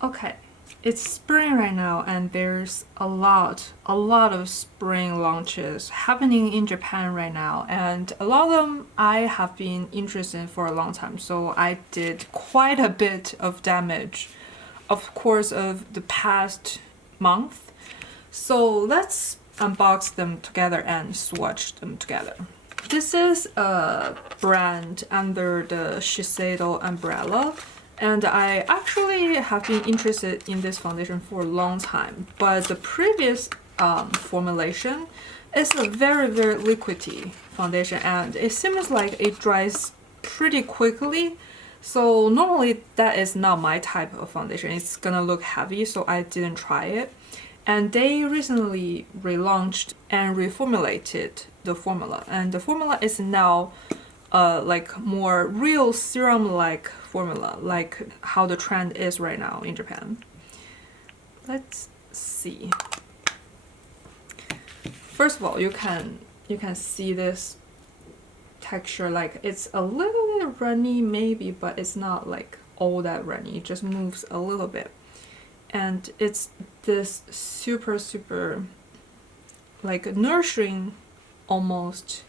Okay, it's spring right now and there's a lot of spring launches happening in Japan right now, and a lot of them I have been interested in for a long time, so I did quite a bit of damage, of course, of the past month. So let's unbox them together and swatch them together. This is a brand under the Shiseido umbrella, and I actually have been interested in this foundation for a long time, but the previous formulation is a very liquidy foundation and it seems like it dries pretty quickly. So normally that is not my type of foundation. It's gonna look heavy, so I didn't try it. And they recently relaunched and reformulated the formula, and the formula is now like more real serum-like formula, like how the trend is right now in Japan. Let's see. First of all, you can see this texture, like it's a little bit runny maybe, but it's not like all that runny. It just moves a little bit. And it's this super like nourishing almost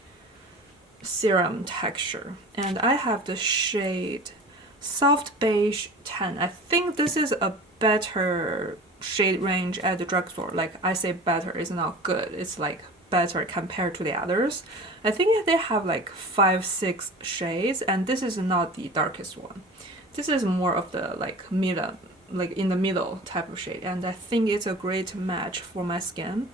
serum texture. And I have the shade Soft Beige 10. I think this is a better shade range at the drugstore. Like I say better, it's not good, it's like better compared to the others. I think they have like 5-6 shades, and this is not the darkest one. This is more of the like middle, like in the middle type of shade, and I think it's a great match for my skin.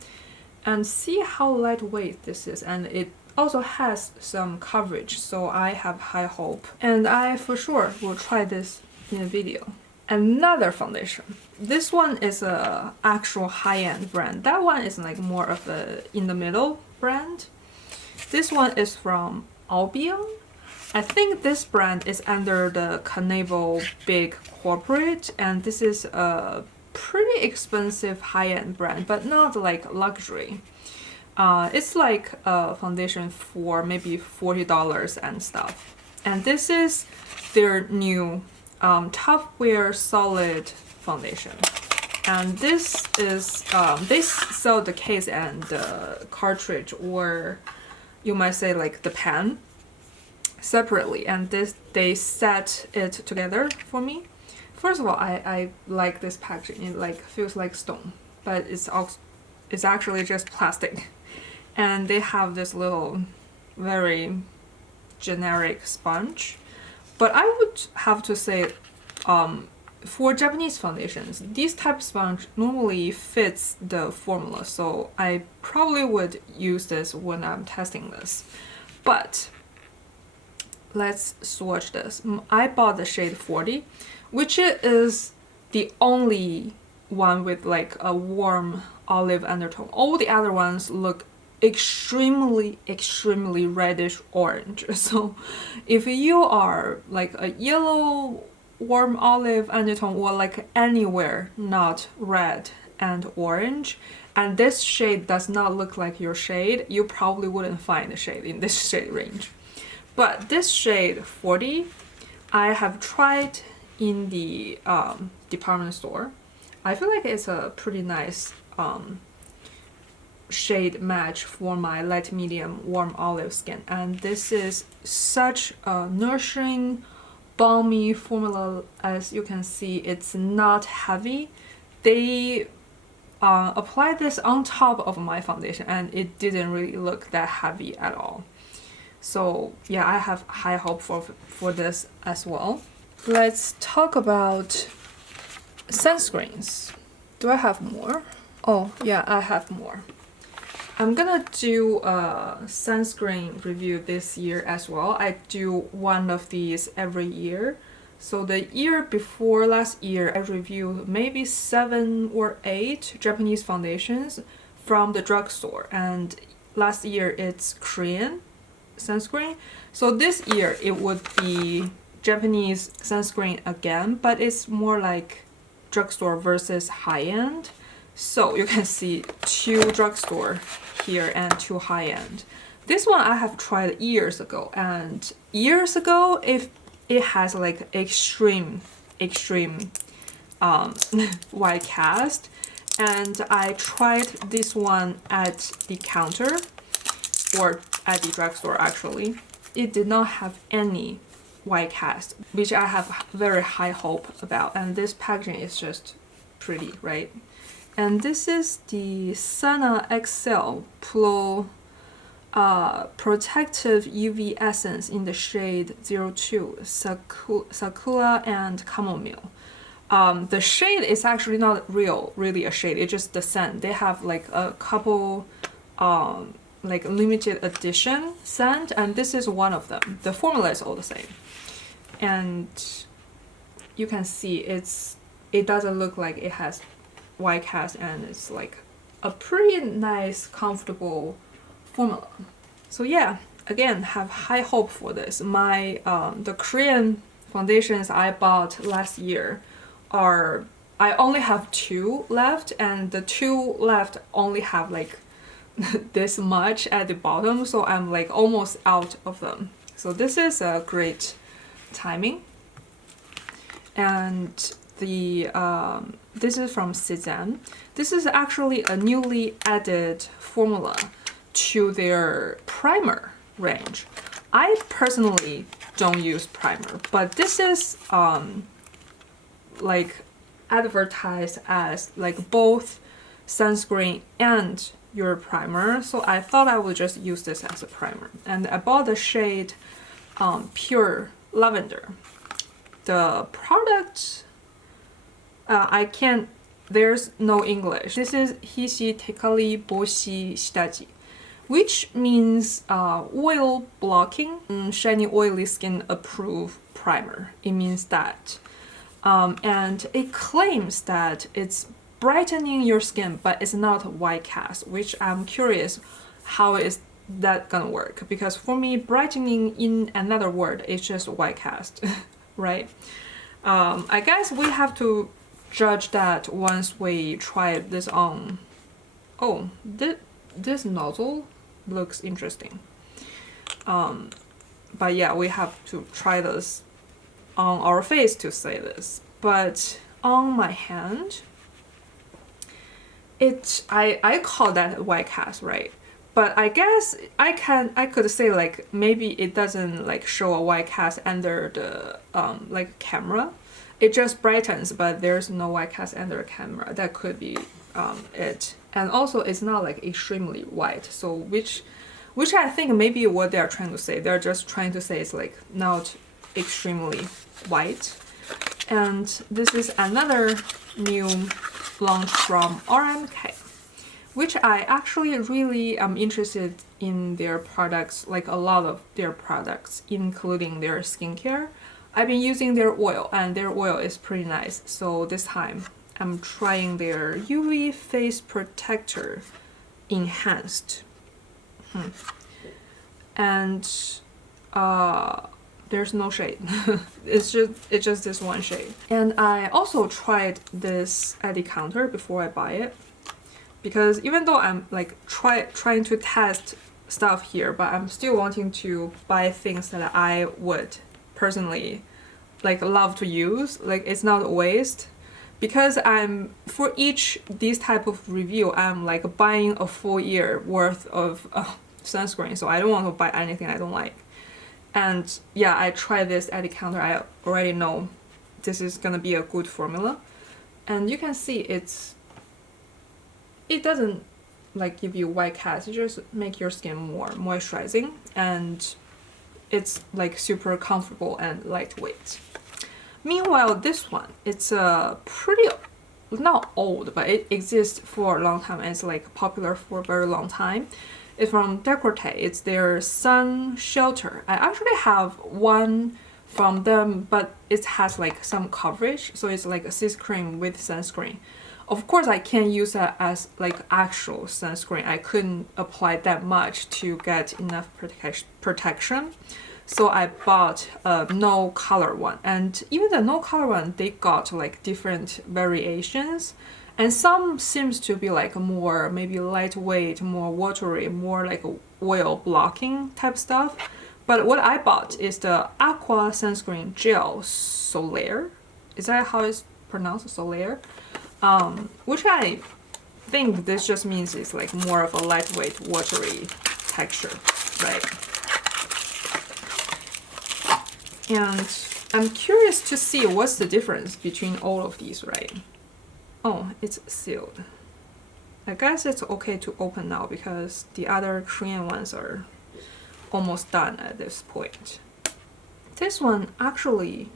And see how lightweight this is, and it also has some coverage, so I have high hope, and I for sure will try this in a video. Another foundation. This one is a actual high-end brand. That one is like more of a in the middle brand. This one is from Albion. I think this brand is under the Canmake big corporate, and this is a pretty expensive high-end brand, but not like luxury. It's like a foundation for maybe $40 and stuff. And this is their new Top Wear Solid foundation. And this is, they sell the case and the cartridge, or you might say like the pen, separately, and they set it together for me. First of all, I like this packaging. It like feels like stone, but it's actually just plastic. And they have this little very generic sponge. But I would have to say, for Japanese foundations, this type of sponge normally fits the formula, so I probably would use this when I'm testing this. But let's swatch this. I bought the shade 40, which is the only one with like a warm olive undertone. All the other ones look extremely reddish orange. So if you are like a yellow warm olive undertone, or like anywhere not red and orange, and this shade does not look like your shade, you probably wouldn't find a shade in this shade range. But this shade 40 I have tried in the department store. I feel like it's a pretty nice shade match for my light medium warm olive skin, and this is such a nourishing balmy formula. As you can see, it's not heavy. They applied this on top of my foundation and it didn't really look that heavy at all. So yeah, I have high hope for this as well. Let's talk about sunscreens. Do I have more? Oh yeah, I have more. I'm gonna do a sunscreen review this year as well. I do one of these every year. So the year before last year, I reviewed maybe 7 or 8 Japanese foundations from the drugstore, and last year it's Korean sunscreen. So this year it would be Japanese sunscreen again, but it's more like drugstore versus high-end. So you can see 2 drugstore here and 2 high-end. This one I have tried years ago, and years ago if it has like extreme white cast, and I tried this one at the counter or at the drugstore actually. It did not have any white cast, which I have very high hope about, and this packaging is just pretty, right? And this is the Sana XL Pro Protective UV Essence in the shade 02, Sakura and Chamomile. The shade is actually not really a shade, it's just the scent. They have like a couple like limited edition scent, and this is one of them. The formula is all the same, and you can see it doesn't look like it has white cast, and it's like a pretty nice, comfortable formula. So yeah, again, have high hope for this. My the Korean foundations I bought last year I only have 2 left, and the 2 left only have like this much at the bottom, so I'm like almost out of them. So this is a great timing. And the this is from Cezanne. This is actually a newly added formula to their primer range. I personally don't use primer, but this is like advertised as like both sunscreen and your primer, so I thought I would just use this as a primer. And I bought the shade Pure Lavender. The product there's no English. This is Hishi Tekali Boshi Shitaji, which means oil blocking, shiny oily skin approved primer. It means that. And it claims that it's brightening your skin, but it's not white cast, which I'm curious how is that gonna work, because for me brightening in another word is just white cast. Right? I guess we have to judge that once we try this on. Oh, this nozzle looks interesting. But yeah, we have to try this on our face to say this. But on my hand, I call that white cast, right? But I guess I could say like maybe it doesn't like show a white cast under the like camera. It just brightens, but there's no white cast under the camera. That could be it. And also it's not like extremely white, so which I think maybe what they're trying to say. They're just trying to say it's like not extremely white. And this is another new launch from RMK, which I actually really am interested in their products, like a lot of their products, including their skincare. I've been using their oil, and their oil is pretty nice. So this time I'm trying their UV face protector enhanced. And there's no shade. it's just this one shade. And I also tried this at the counter before I buy it, because even though I'm like trying to test stuff here, but I'm still wanting to buy things that I would personally like love to use. Like it's not a waste, because I'm for each these type of review I'm like buying a full year worth of sunscreen, so I don't want to buy anything I don't like. And yeah, I tried this at the counter. I already know this is gonna be a good formula, and you can see it doesn't like give you white cast, it just make your skin more moisturizing, and it's like super comfortable and lightweight. Meanwhile, this one, it's a pretty, not old, but it exists for a long time and it's like popular for a very long time. It's from Decorte. It's their sun shelter. I actually have one from them, but it has like some coverage, so it's like a CC cream with sunscreen. Of course, I can't use that as like actual sunscreen. I couldn't apply that much to get enough protection. So I bought a no color one, and even the no color one, they got like different variations, and some seems to be like more maybe lightweight, more watery, more like oil blocking type stuff. But what I bought is the aqua sunscreen gel solaire. Is that how it's pronounced, solaire, which I think this just means it's like more of a lightweight, watery texture, right? And I'm curious to see what's the difference between all of these, right? Oh, it's sealed. I guess it's okay to open now because the other Korean ones are almost done at this point. This one actually,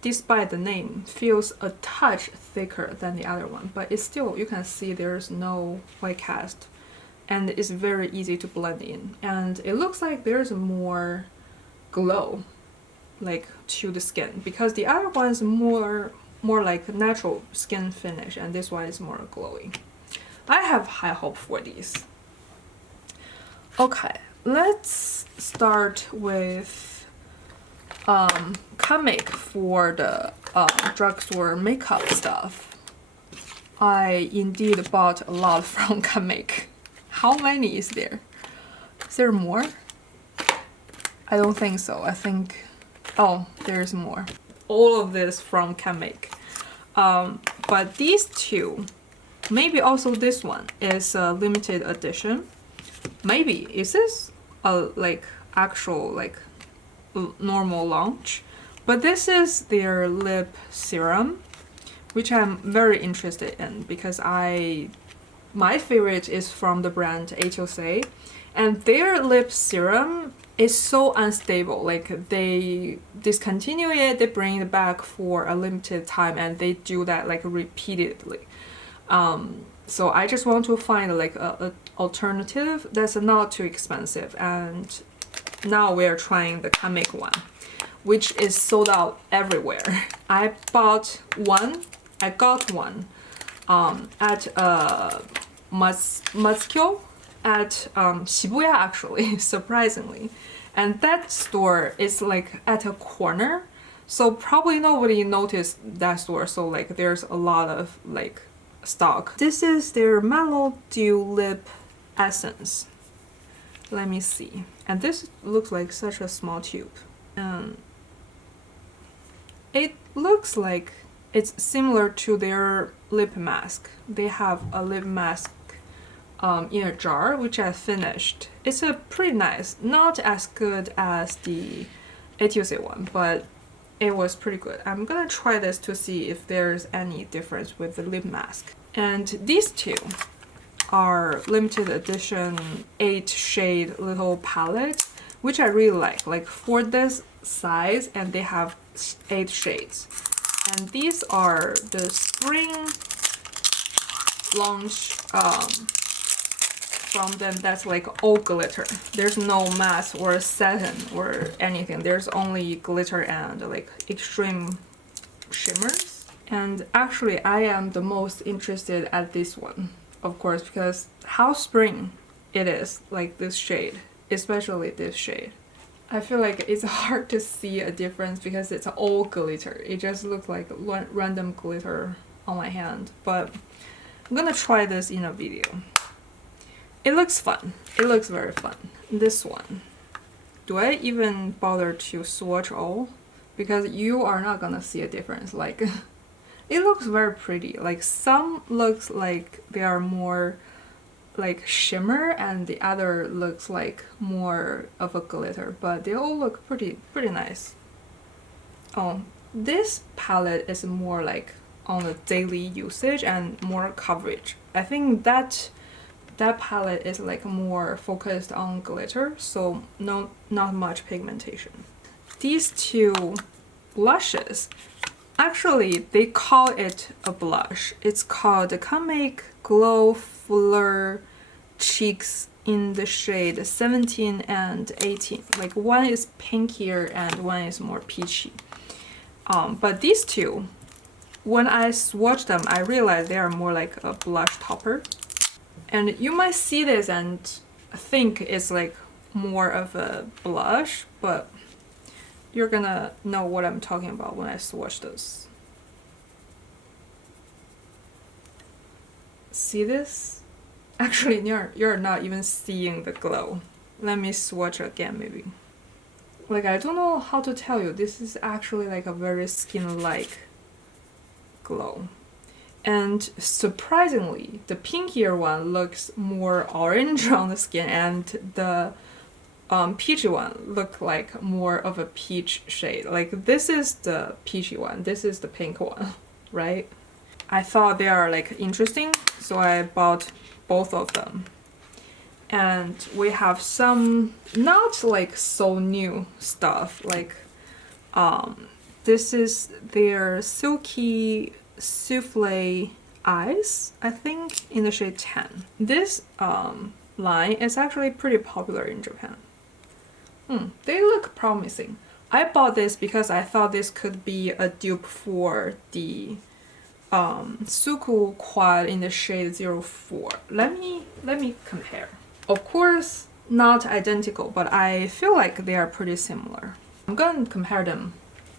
despite the name, feels a touch thicker than the other one, but it's still, you can see there's no white cast and it's very easy to blend in. And it looks like there's more glow like to the skin, because the other one is more like natural skin finish and this one is more glowy. I have high hope for these. Okay, let's start with Canmake for the drugstore makeup stuff. I indeed bought a lot from Canmake. How many is there? Is there more? I don't think so. I think, oh, there's more. All of this from Canmake. But these two, maybe also this one, is a limited edition. Maybe, is this a like actual like normal launch? But this is their lip serum, which I'm very interested in because my favorite is from the brand HOC, and their lip serum is so unstable. Like they discontinue it, they bring it back for a limited time, and they do that like repeatedly. So I just want to find like a alternative that's not too expensive, and now we're trying the Canmake one, which is sold out everywhere. I got one at Muice at Shibuya actually, surprisingly. And that store is like at a corner, so probably nobody noticed that store, so like there's a lot of like stock. This is their Mellow Dew Lip Essence. Let me see. And this looks like such a small tube. It looks like it's similar to their lip mask. They have a lip mask in a jar, which I finished. It's a pretty nice, not as good as the HOC one, but it was pretty good. I'm gonna try this to see if there's any difference with the lip mask. And these two are limited edition 8-shade little palette, which I really like for this size, and they have 8 shades. And these are the spring launch from them that's like all glitter. There's no matte or satin or anything. There's only glitter and like extreme shimmers. And actually I am the most interested at this one, of course, because how spring it is, like this shade, especially this shade. I feel like it's hard to see a difference because it's all glitter. It just looks like random glitter on my hand, but I'm gonna try this in a video. It looks fun. It looks very fun. This one. Do I even bother to swatch all? Because you are not gonna see a difference. Like, it looks very pretty. Like, some looks like they are more like shimmer, and the other looks like more of a glitter, but they all look pretty nice. Oh, this palette is more like on the daily usage and more coverage. I think that palette is like more focused on glitter, so not much pigmentation. These two blushes, actually they call it a blush. It's called the Canmake Glow Fleur Cheeks in the shade 17 and 18. Like one is pinkier and one is more peachy. But these two, when I swatched them, I realized they are more like a blush topper. And you might see this and think it's like more of a blush, but you're gonna know what I'm talking about when I swatch those. See this? Actually, you're not even seeing the glow. Let me swatch again, maybe. Like, I don't know how to tell you. This is actually like a very skin-like glow. And surprisingly, the pinkier one looks more orange on the skin, and the peachy one look like more of a peach shade. Like this is the peachy one, this is the pink one, right? I thought they are like interesting, so I bought both of them. And we have some not like so new stuff, like this is their Silky Souffle Eyes, I think, in the shade 10. This line is actually pretty popular in Japan. They look promising. I bought this because I thought this could be a dupe for the SUQQU quad in the shade 04. Let me compare. Of course, not identical, but I feel like they are pretty similar. I'm gonna compare them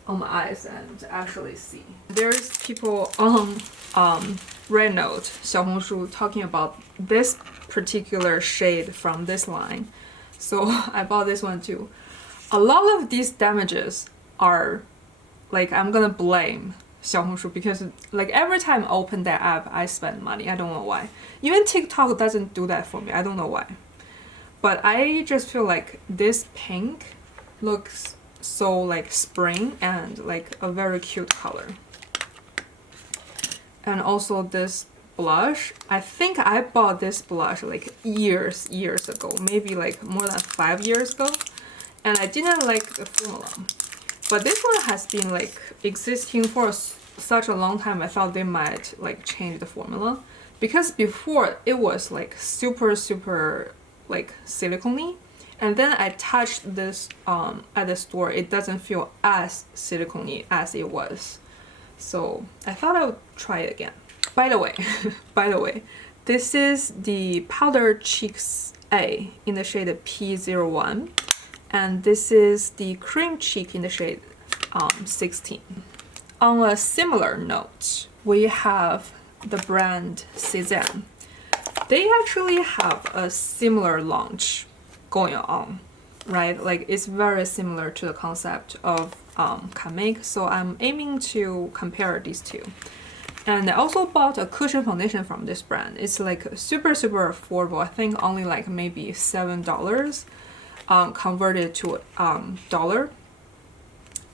on my eyes and actually see. There's people on Rednote, 小红书, talking about this particular shade from this line. So I bought this one too. A lot of these damages are like, I'm gonna blame 小红书because like every time I open that app I spend money. I don't know why. Even TikTok doesn't do that for me. I don't know why. But I just feel like this pink looks so like spring and like a very cute color. And also this blush, I think I bought this blush like years ago, maybe like more than 5 years ago, and I didn't like the formula. But this one has been like existing for such a long time. I thought they might like change the formula, because before it was like super like silicone-y, and then I touched this at the store. It doesn't feel as silicone-y as it was, so I thought I would try it again. By the way, this is the Powder Cheeks A in the shade P01, and this is the Cream Cheek in the shade 16. On a similar note, we have the brand Cezanne. They actually have a similar launch going on, right? Like it's very similar to the concept of Canmake, so I'm aiming to compare these two. And I also bought a cushion foundation from this brand. It's like super affordable. I think only like maybe $7 converted to dollar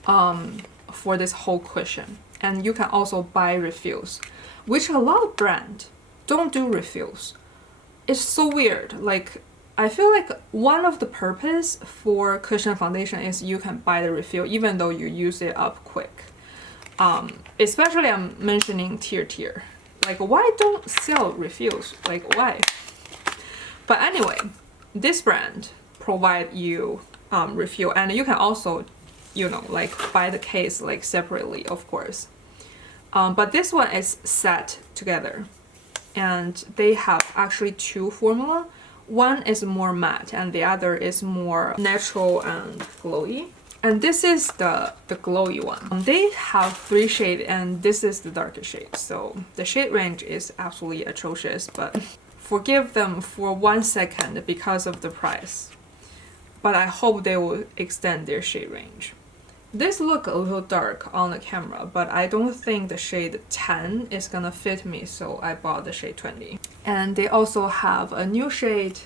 for this whole cushion. And you can also buy refills, which a lot of brands don't do refills. It's so weird. Like I feel like one of the purpose for cushion foundation is you can buy the refill even though you use it up quick. Especially I'm mentioning tirtir. Like why don't sell refills? Like why? But anyway, this brand provide you refill, and you can also, you know, like buy the case like separately, of course. But this one is set together, and they have actually two formula. One is more matte and the other is more natural and glowy. And this is the glowy one. They have 3 shades, and this is the darker shade. So the shade range is absolutely atrocious, but forgive them for 1 second because of the price. But I hope they will extend their shade range. This look a little dark on the camera, but I don't think the shade 10 is gonna fit me, so I bought the shade 20. And they also have a new shade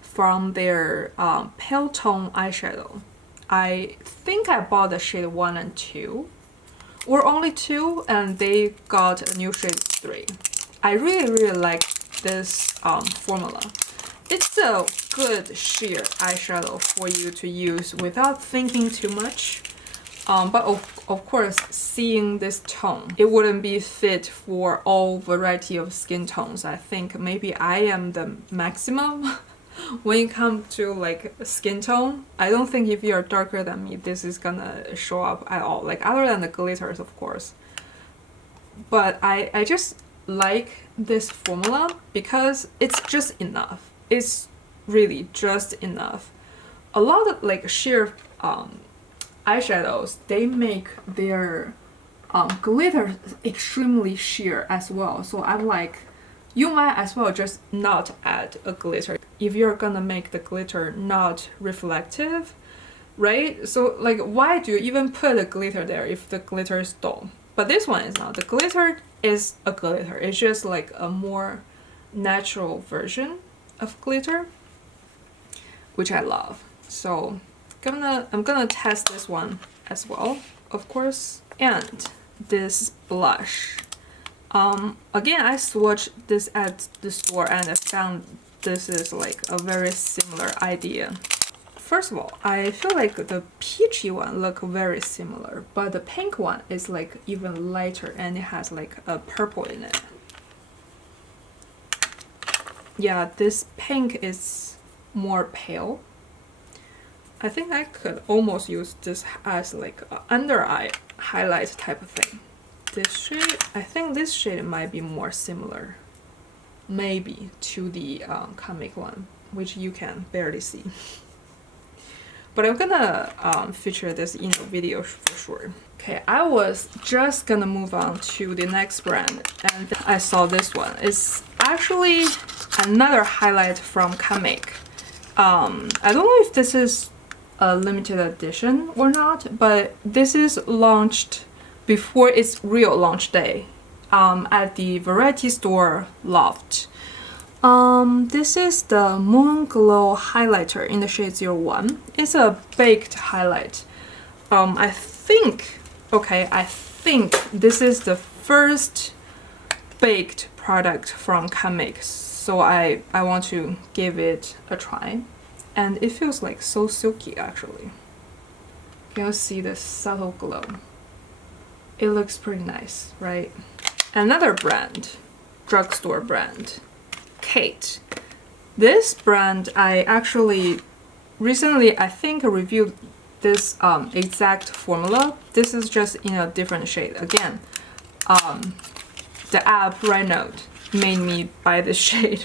from their pale tone eyeshadow. I think I bought the shade 1 and 2, or only 2, and they got a new shade 3. I really like this formula. It's a good sheer eyeshadow for you to use without thinking too much. But of course, seeing this tone, it wouldn't be fit for all variety of skin tones. I think maybe I am the maximum when it comes to like skin tone. I don't think if you're darker than me, this is gonna show up at all. Like other than the glitters, of course. But I just like this formula because it's just enough. It's really just enough. A lot of like sheer eyeshadows, they make their glitter extremely sheer as well. So I'm like, you might as well just not add a glitter if you're gonna make the glitter not reflective, right? So like, why do you even put a glitter there if the glitter is dull? But this one is not. The glitter is a glitter. It's just like a more natural version of glitter, which I love. So I'm gonna test this one as well, of course. And this blush. Again, I swatched this at the store and I found this is like a very similar idea. First of all, I feel like the peachy one look very similar, but the pink one is like even lighter and it has like a purple in it. Yeah, this pink is more pale. I think I could almost use this as like an under eye highlight type of thing. This shade, I think this shade might be more similar, maybe, to the Canmake one, which you can barely see. But I'm gonna feature this in a video for sure. Okay, I was just gonna move on to the next brand, and I saw this one. It's actually another highlight from Canmake. I don't know if this is a limited edition or not, but this is launched before its real launch day at the variety store Loft. This is the Moon Glow highlighter in the shade 01. It's a baked highlight. I think this is the first baked product from Canmake, so I want to give it a try. And it feels like so silky actually. Can you see the subtle glow? It looks pretty nice, right? Another brand, drugstore brand, Kate. This brand I actually recently, I think, reviewed this exact formula. This is just in a different shade. Again, the app Right Note made me buy this shade.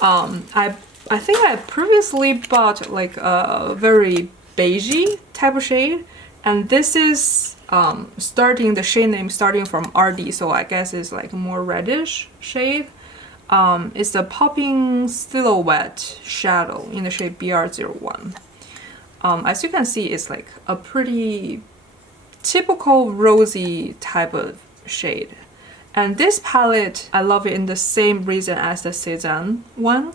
I think I previously bought like a very beigey type of shade, and this is the shade name starting from RD, so I guess it's like a more reddish shade. It's the Popping Silhouette Shadow in the shade BR01. As you can see, it's like a pretty typical rosy type of shade. And this palette, I love it in the same reason as the Cezanne one,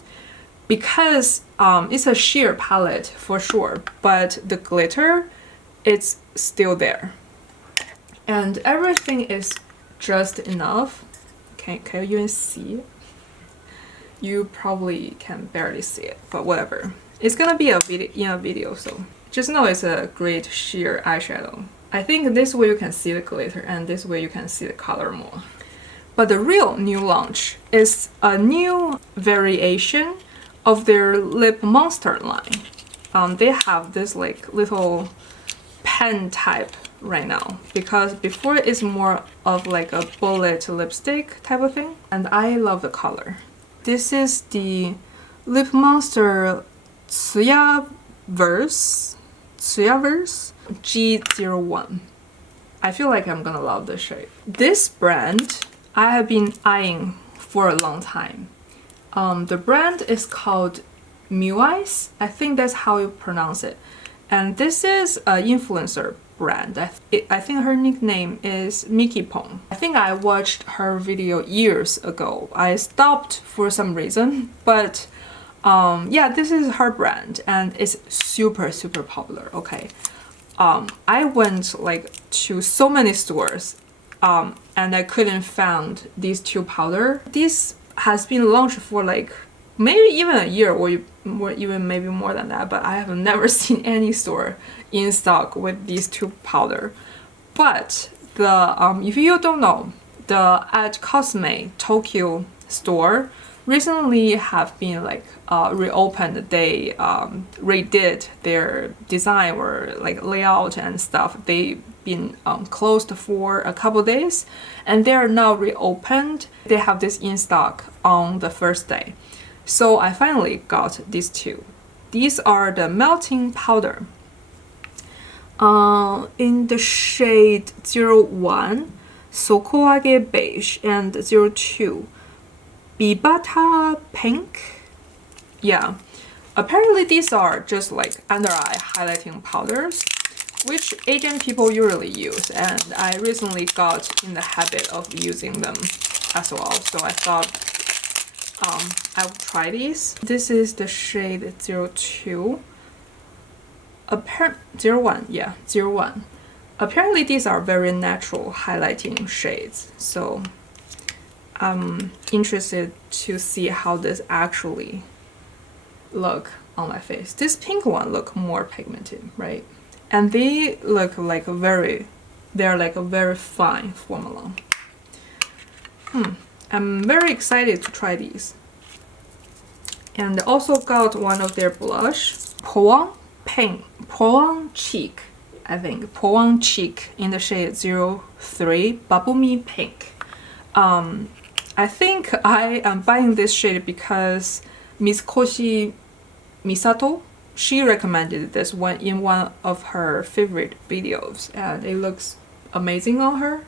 because it's a sheer palette for sure, but the glitter, it's still there. And everything is just enough. Can you even see it? You probably can barely see it, but whatever. It's gonna be in a video, so just know it's a great sheer eyeshadow. I think this way you can see the glitter, and this way you can see the color more. But the real new launch is a new variation of their Lip Monster line. They have this like little pen type right now, because before it's more of like a bullet lipstick type of thing, and I love the color. This is the Lip Monster Tsuyaverse G01. I feel like I'm gonna love this shade. This brand I have been eyeing for a long time. The brand is called Muice. I think that's how you pronounce it. And this is an influencer brand. I think her nickname is Mickey Pong. I think I watched her video years ago. I stopped for some reason, but yeah, this is her brand and it's super popular. Okay, I went like to so many stores and I couldn't find these two powder. This has been launched for like maybe even a year or even maybe more than that, but I have never seen any store in stock with these two powder. But the if you don't know, the at Canmake Tokyo store recently have been like reopened. They redid their design or like layout and stuff. They've been closed for a couple days and they are now reopened. They have this in stock on the first day. So I finally got these two. These are the melting powder. In the shade 01, Sokoage Beige, and 02, Bibata Pink. Yeah, apparently these are just like under eye highlighting powders. which Asian people usually use, and I recently got in the habit of using them as well, so I thought I would try these. This is the shade 02. 01, yeah, 01. Apparently these are very natural highlighting shades, so I'm interested to see how this actually look on my face. This pink one look more pigmented, right? And they look like they're like a very fine formula. I'm very excited to try these. And also got one of their blush, Poang Cheek, I think. Poang Cheek in the shade 03, Bubble Me Pink. I think I am buying this shade because Miss Koshi Misato, she recommended this one in one of her favorite videos, and it looks amazing on her.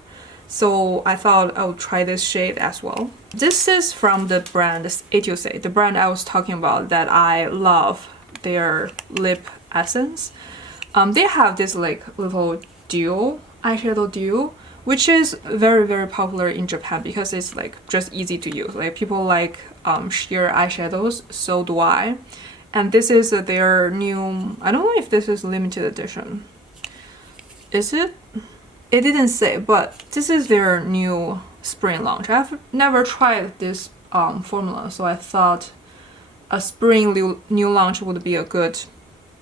So I thought I would try this shade as well. This is from the brand Etuse, the brand I was talking about that I love their lip essence. They have this like little duo, eyeshadow duo, which is very popular in Japan because it's like just easy to use. Like people like sheer eyeshadows, so do I. And this is their new, I don't know if this is limited edition. Is it? It didn't say, but this is their new spring launch. I've never tried this formula, so I thought a spring new launch would be a good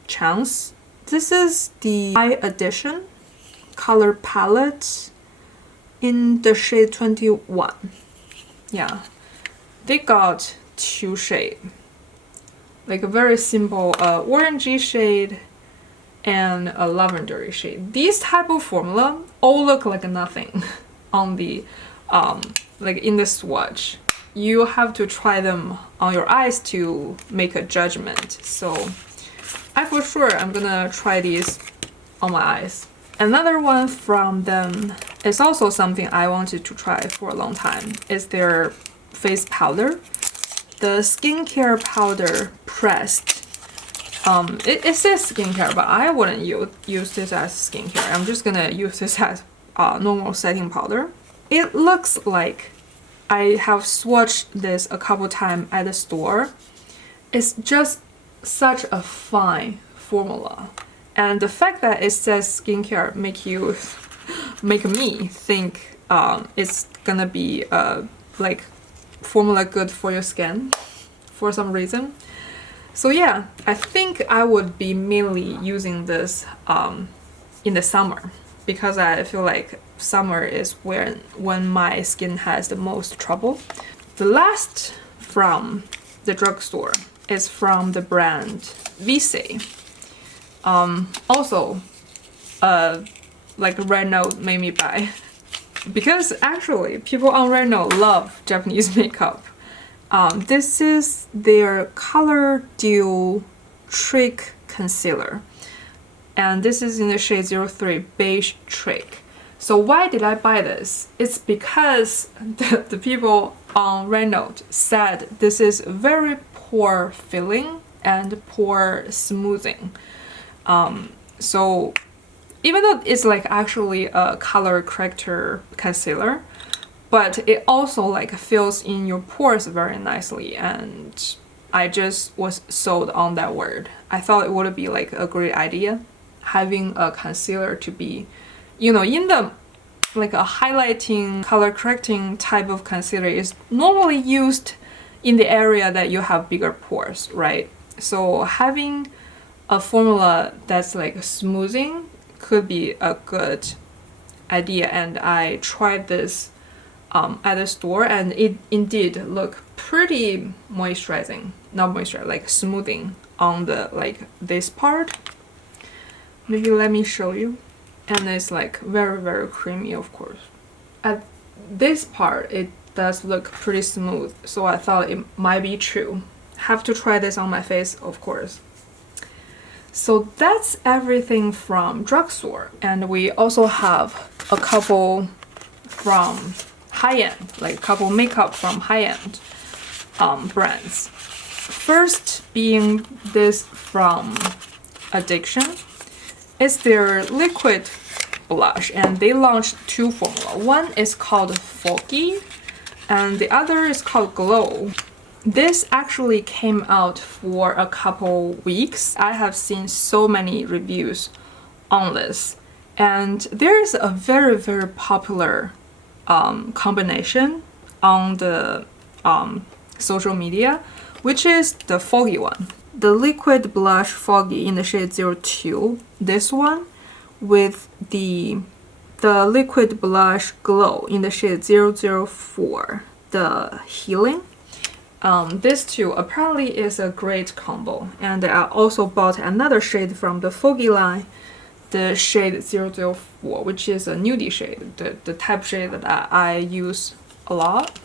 chance. This is the Eye Edition color palette in the shade 21. Yeah, they got two shades, like a very simple orangey shade and a lavender shade. These type of formula all look like nothing on the like in the swatch. You have to try them on your eyes to make a judgment. So I for sure I'm gonna try these on my eyes. Another one from them is also something I wanted to try for a long time. Is their face powder, the skincare powder pressed. It says skincare, but I wouldn't use this as skincare. I'm just gonna use this as normal setting powder. It looks like I have swatched this a couple times at the store. It's just such a fine formula, and the fact that it says skincare make me think it's gonna be like formula good for your skin for some reason. So yeah, I think I would be mainly using this in the summer because I feel like summer is when my skin has the most trouble. The last from the drugstore is from the brand Muice. Also, like Renault made me buy because actually people on Renault love Japanese makeup. This is their Color Dew Trick Concealer, and this is in the shade 03 Beige Trick. So why did I buy this? It's because the people on Renault said this is very poor filling and poor smoothing. So even though it's like actually a color corrector concealer, but it also like fills in your pores very nicely, and I just was sold on that word. I thought it would be like a great idea having a concealer to be, you know, in the like a highlighting, color correcting type of concealer is normally used in the area that you have bigger pores, right? So having a formula that's like smoothing could be a good idea, and I tried this at the store, and it indeed looked pretty moisturizing, not moisturizing, like smoothing on the like this part. Maybe let me show you. And it's like very creamy, of course. At this part it does look pretty smooth, so I thought it might be true. Have to try this on my face, of course. So that's everything from drugstore, and we also have a couple from high-end, like a couple makeup from high-end brands. First being this from Addiction. It's their liquid blush, and they launched two formula. One is called Foggy, and the other is called Glow. This actually came out for a couple weeks. I have seen so many reviews on this, and there's a very, very popular combination on the social media, which is the Foggy one. The liquid blush Foggy in the shade 02, this one, with the liquid blush Glow in the shade 004, the Healing. This two apparently is a great combo, and I also bought another shade from the Foggy line, the shade 004, which is a nudie shade, the type shade that I use a lot.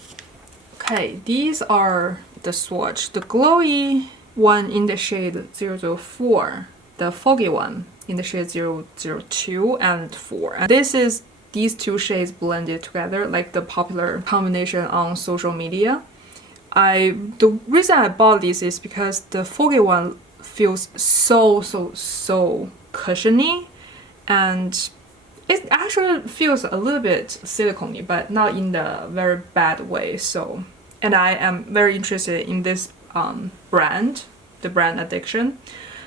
Okay, these are the swatch. The glowy one in the shade 004, the foggy one in the shade 002 and 4. And this is these two shades blended together, like the popular combination on social media. The reason I bought this is because the foggy one feels so cushiony, and it actually feels a little bit silicone-y, but not in the very bad way. So, and I am very interested in this brand, the brand Addiction.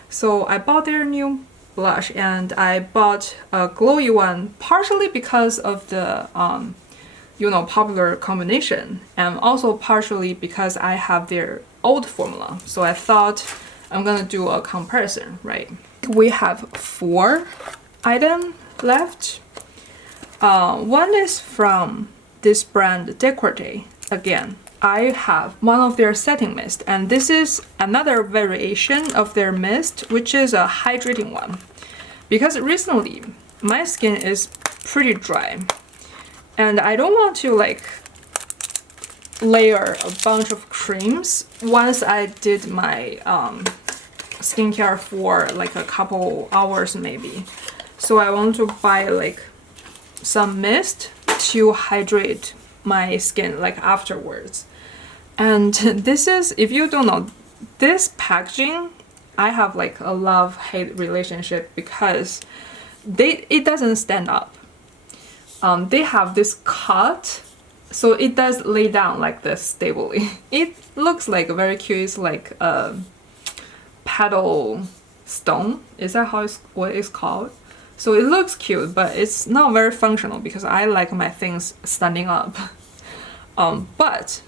So I bought their new blush, and I bought a glowy one partially because of the popular combination, and also partially because I have their old formula. So I thought I'm gonna do a comparison, right? We have 4 items left. One is from this brand Decorte. Again, I have one of their setting mist, and this is another variation of their mist, which is a hydrating one. Because recently my skin is pretty dry, and I don't want to like layer a bunch of creams once I did my skincare for like a couple hours maybe. So I want to buy like some mist to hydrate my skin like afterwards. And this is, if you don't know, this packaging, I have like a love-hate relationship because it doesn't stand up. They have this cut, so it does lay down like this stably. It looks like very cute. It's like a paddle stone. Is that what it's called? So it looks cute, but it's not very functional because I like my things standing up. But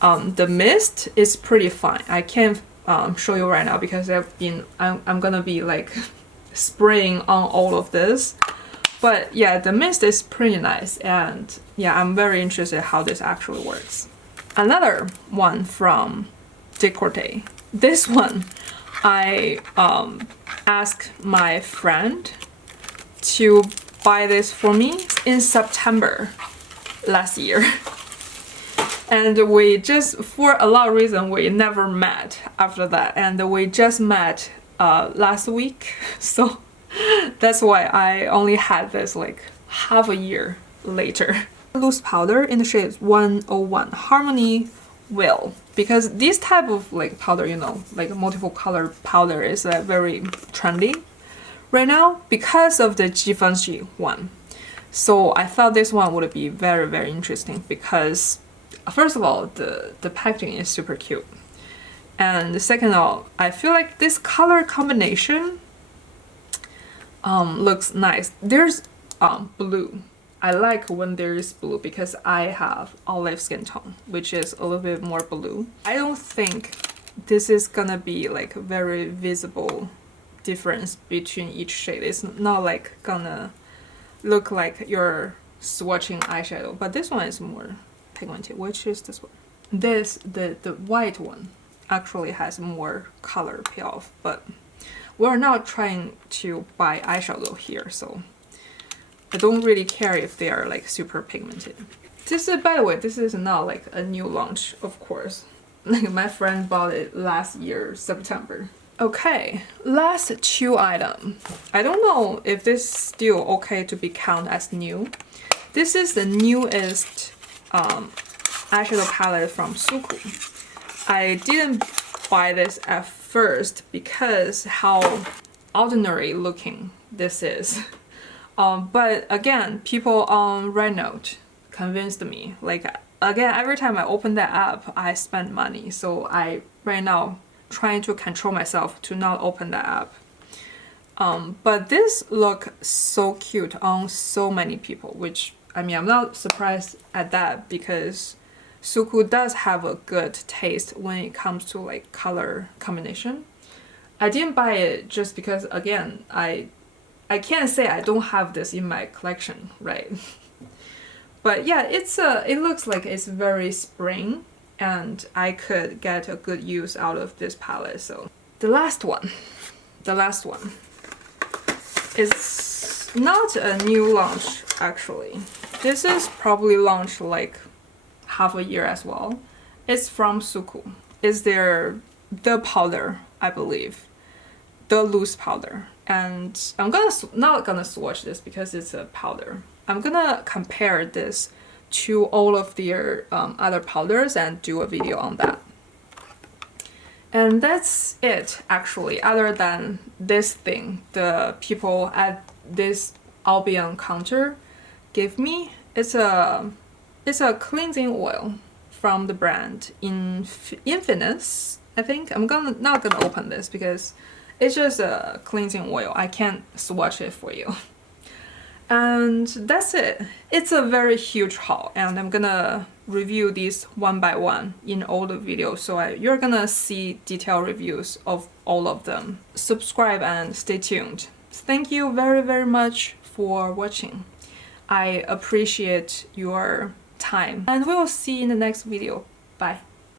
the mist is pretty fine. I can't show you right now because I'm gonna be like spraying on all of this. But yeah, the mist is pretty nice, and yeah, I'm very interested how this actually works. Another one from Decorte. This one, I asked my friend to buy this for me in September last year. And we just, for a lot of reasons, we never met after that. And we just met last week. So that's why I only had this like half a year later. Loose powder in the shade 101, Harmony Will. Because this type of like powder, like multiple color powder is very trendy right now because of the Givenchy one. So I thought this one would be very, very interesting because first of all, the packaging is super cute. And second of all, I feel like this color combination looks nice. There's blue. I like when there is blue because I have olive skin tone, which is a little bit more blue. I don't think this is gonna be like a very visible difference between each shade. It's not like gonna look like you're swatching eyeshadow, but this one is more pigmented, which is this one. The white one actually has more color payoff, but we're not trying to buy eyeshadow here, so I don't really care if they are like super pigmented. This is, by the way, this is not like a new launch, of course. Like my friend bought it last year, September. Okay, last 2 items. I don't know if this is still okay to be counted as new. This is the newest eyeshadow palette from SUQQU. I didn't buy this at first because how ordinary looking this is. But again, people on Rednote convinced me. Like, again, every time I open that app, I spend money. So I right now trying to control myself to not open that app. But this look so cute on so many people, which, I mean, I'm not surprised at that because SUQQU does have a good taste when it comes to like color combination. I didn't buy it just because, again, I can't say I don't have this in my collection, right? But yeah, it looks like it's very spring, and I could get a good use out of this palette. So the last one is not a new launch actually. This is probably launched like half a year as well. It's from SUQQU. It's the powder, I believe, the loose powder. And I'm not gonna swatch this because it's a powder. I'm gonna compare this to all of their other powders and do a video on that. And that's it actually, other than this thing the people at this Albion counter give me. It's a cleansing oil from the brand Infinus, I think. I'm not gonna open this because it's just a cleansing oil. I can't swatch it for you. And that's it. It's a very huge haul, and I'm gonna review these one by one in all the videos, so you're gonna see detailed reviews of all of them. Subscribe and stay tuned. Thank you very, very much for watching. I appreciate your time, and we will see you in the next video. Bye.